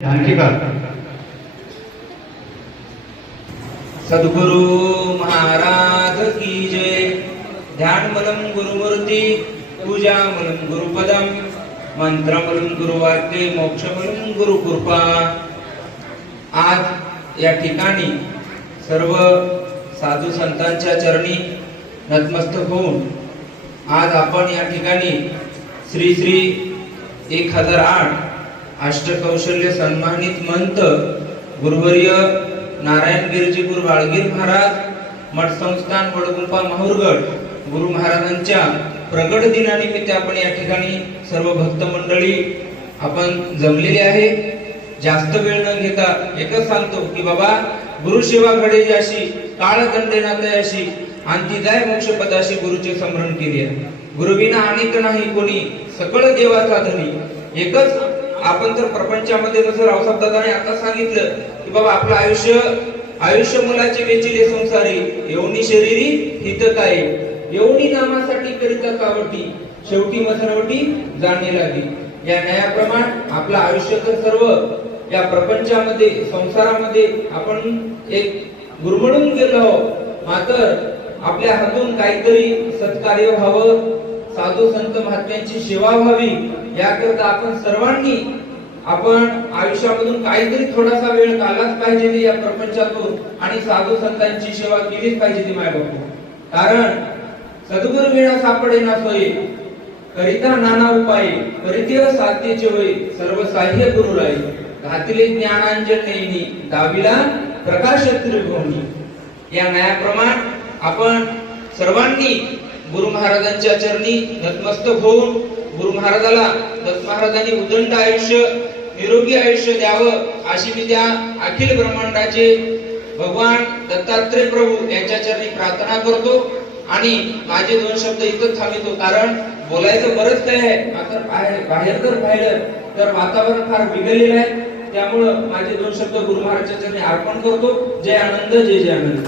आणखी का? सद्गुरु महाराज की जय. ध्यान मलम गुरुमूर्ती पूजा मलम गुरुपदम मंत्र मलम गुरुवाक्य मोक्ष म्हणून गुरुकृपा. आज या ठिकाणी सर्व साधू संतांच्या चरणी नतमस्तक होऊन आज आपण या ठिकाणी श्री श्री एक हजार आठ अष्टकौशल्य सन्मानित मंत गुरुवर्य नारायण गिरजीपूर बाळगीर महाराज मठ संस्थान वडगुंपा माहूरगड गुरु महाराजांच्या प्रगट दिनानिमित्त आपण या ठिकाणी सर्व भक्त मंडळी आपण जमलेले आहे. जास्त वेळ न घेता एकच सांगतो की बाबा गुरुसेवा घडे अशी काळदंडे अशी आणि ती जाय मोक्षपदाशी गुरुचे स्मरण केले गुरुविना अनेक नाही कोणी सकळ देवाचा धनी एकच आपण तर प्रपंचामध्ये जसं रावसाहेब दादाने आता सांगितलं की बाबा आपलं आयुष्य आयुष्य मुलाचे वेचिले संसारी एवढी शरीरी हित आहे एवढी नामासाठी करिता कावटी शेवटी मसरवटी जाणे लागली या न्यायाप्रमाण आपलं आयुष्य तर सर्व या प्रपंचामध्ये संसारामध्ये आपण एक गुरमडून गेलो आहोत. मात्र आपल्या हातून काहीतरी सत्कार्य व्हावं साधू संत महात्म्यांची सेवा व्हावी याकरता आपण सर्वांनी आपण आयुष्यामधून काहीतरी थोडासा वेळ कालाच पाहिजे या प्रपंचातून आणि साधू संतांची सेवा केलीच पाहिजे ती माय बापू. कारण सद्गुरु वेळा सापडे ना सोयी करिता नाना उपाय करीते साध्यचे होय सर्व साह्य गुरु राही घातले ज्ञानांजन दाविला प्रकाश त्रिभुवनी या न्यायाप्रमाण आपण सर्वांनी गुरु महाराजांच्या चरणी नतमस्तक होऊन गुरु महाराजाला दत्त महाराजांनी उदंड आयुष्य निरोगी आयुष्य द्यावं अशी मी त्या अखिल ब्रह्मांडाचे भगवान दत्तात्रय प्रभू यांच्या चरणी प्रार्थना करतो. आणि माझे दोन शब्द इथं थांबितो. कारण बोलायचं बरंच काय आहे. मात्र बाहेर बाहेर जर पाहिलं तर वातावरण फार बिघडलेलं आहे. त्यामुळं माझे दोन शब्द गुरु महाराजांच्या चरणी अर्पण करतो. जय आनंद जय जय आनंद.